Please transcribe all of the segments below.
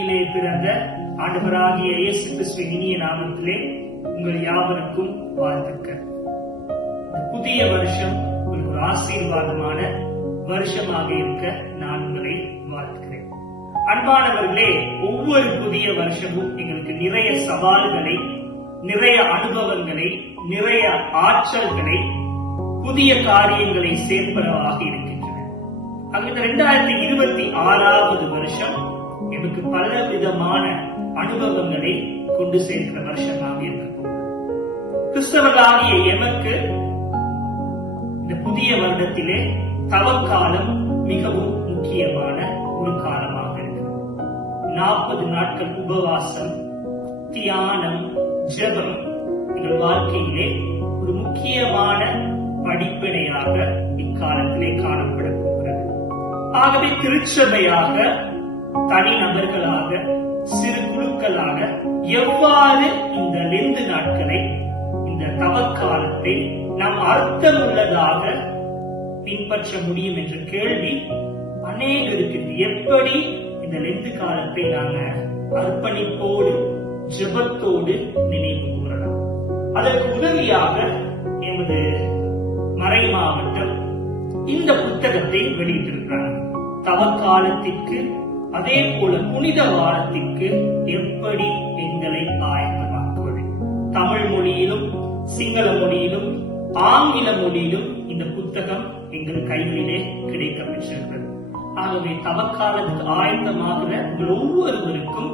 பூமியிலே பிறந்த ஆண்டவராகிய இயேசு கிறிஸ்துவின் இனிய நாமத்திலே உங்கள் யாவருக்கும் வாழ்த்துக்கள். புதிய வருஷம் உங்களுக்கு ஒரு ஆசீர்வாதமான வருஷமாக இருக்க நான் உங்களை வாழ்த்துகிறேன். அன்பானவர்களே, ஒவ்வொரு புதிய வருஷமும் எங்களுக்கு நிறைய சவால்களை, நிறைய அனுபவங்களை, நிறைய ஆற்றல்களை, புதிய காரியங்களை சேர்ப்பதாக இருக்கின்றன. அந்த 2026வது வருஷம் எனக்கு பல விதமான அனுபவங்களை கொண்டு சேர்க்கிற வருஷமாக இருக்கும். கிறிஸ்தவர்களாகிய எமக்கு இந்த புதிய வருடத்திலே தவக்காலம் மிகவும் முக்கியமான ஒரு காலமாக இருக்கிறது. 40 நாட்கள் உபவாசம், தியானம், ஜெபம் எங்கள் வாழ்க்கையிலே ஒரு முக்கியமான படிப்பினையாக இக்காலத்திலே காணப்பட போகிறது. ஆகவே திருச்சபையாக, தனிநபர்களாக, சிறு குழுக்களாக எவ்வாறு இந்த லெந்து நாட்களை, இந்த தவக்காலத்தை நாம் அர்த்தமுள்ளதாக பின்பற்ற முடியும் என்ற கேள்வி அநேகருக்கு. எப்படி இந்த லெந்து காலத்தை நாங்கள் அர்ப்பணிப்போடு ஜெபத்தோடு நினைவு கூறலாம்? அதற்கு உதவியாக எமது மறை மாவட்டம் இந்த புத்தகத்தை வெளியிட்டிருக்கிறார். தவக்காலத்திற்கு அதே போல புனித வாரத்திற்கு எப்படி எங்களை ஆயத்தமாக்குவது? தமிழ் மொழியிலும், சிங்கள மொழியிலும், ஆங்கில மொழியிலும் இந்த புத்தகம் எங்கள் கைகளிலே கிடைக்க பெற்றிருக்கிறது. ஆகவே தவக்காலத்துக்கு ஆயத்தமாகிற உங்கள் ஒவ்வொருவருக்கும்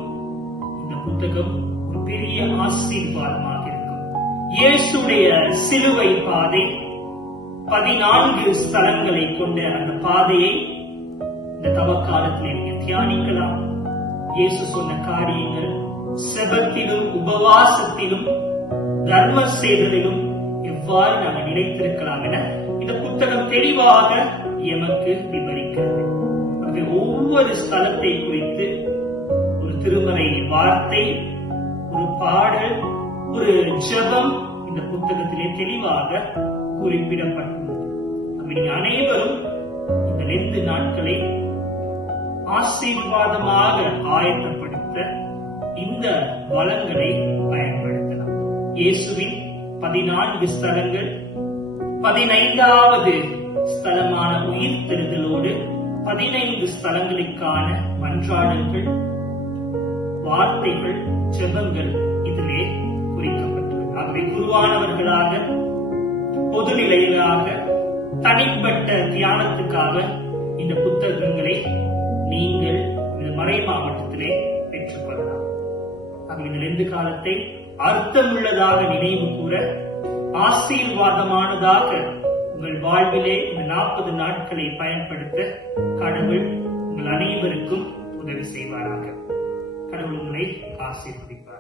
இந்த புத்தகம் ஒரு பெரிய ஆசீர்வாதமாக இருக்கும். இயேசுடைய சிலுவை பாதை 14 ஸ்தலங்களை கொண்ட அந்த பாதையை இந்த தவக்காலத்திலே நீங்க தியானிக்கலாம். இயேசு சொன்ன காரியங்கள் செபத்திலும், உபவாசத்திலும், தர்ம செய்தலிலும் எவ்வாறு நாங்கள் நிலைத்திருக்கலாம் என இந்த புத்தகம் தெளிவாக எமக்கு விவரிக்கிறது. ஒவ்வொரு ஸ்தலத்தை குறித்து ஒரு திருமறை வார்த்தை, ஒரு பாடல், ஒரு ஜெபம் இந்த புத்தகத்திலே தெளிவாக குறிப்பிடப்பட்டுள்ளது. நீங்க அனைவரும் இந்த 2 நாட்களை ஆசீர்வாதமாக ஆயத்தப்படுத்த இந்த வளங்களை பயன்படுத்தலாம். இயேசுவின் 14 ஸ்தலங்கள், 15வது ஸ்தலமான உயிர் தெழுதலோடு 15 ஸ்தலங்களுக்கான மன்றாடல்கள், வார்த்தைகள், ஜெபங்கள் இதிலே குறிக்கப்பட்டுள்ளது. ஆகவே குருவானவர்களாக, பொதுநிலையிலாக, தனிப்பட்ட தியானத்துக்காக இந்த புத்தகங்களை நீங்கள் இந்த மறை மாவட்டத்திலே பெற்றுக்கொள்ளலாம். இந்த 2 காலத்தை அர்த்தமுள்ளதாக நினைவு கூற, ஆசீர்வாதமானதாக உங்கள் வாழ்விலே இந்த 40 நாட்களை பயன்படுத்த கடவுள் உங்கள் அனைவருக்கும் உதவி செய்வாராக. கடவுள் உங்களை ஆசீர்வதிப்பார்.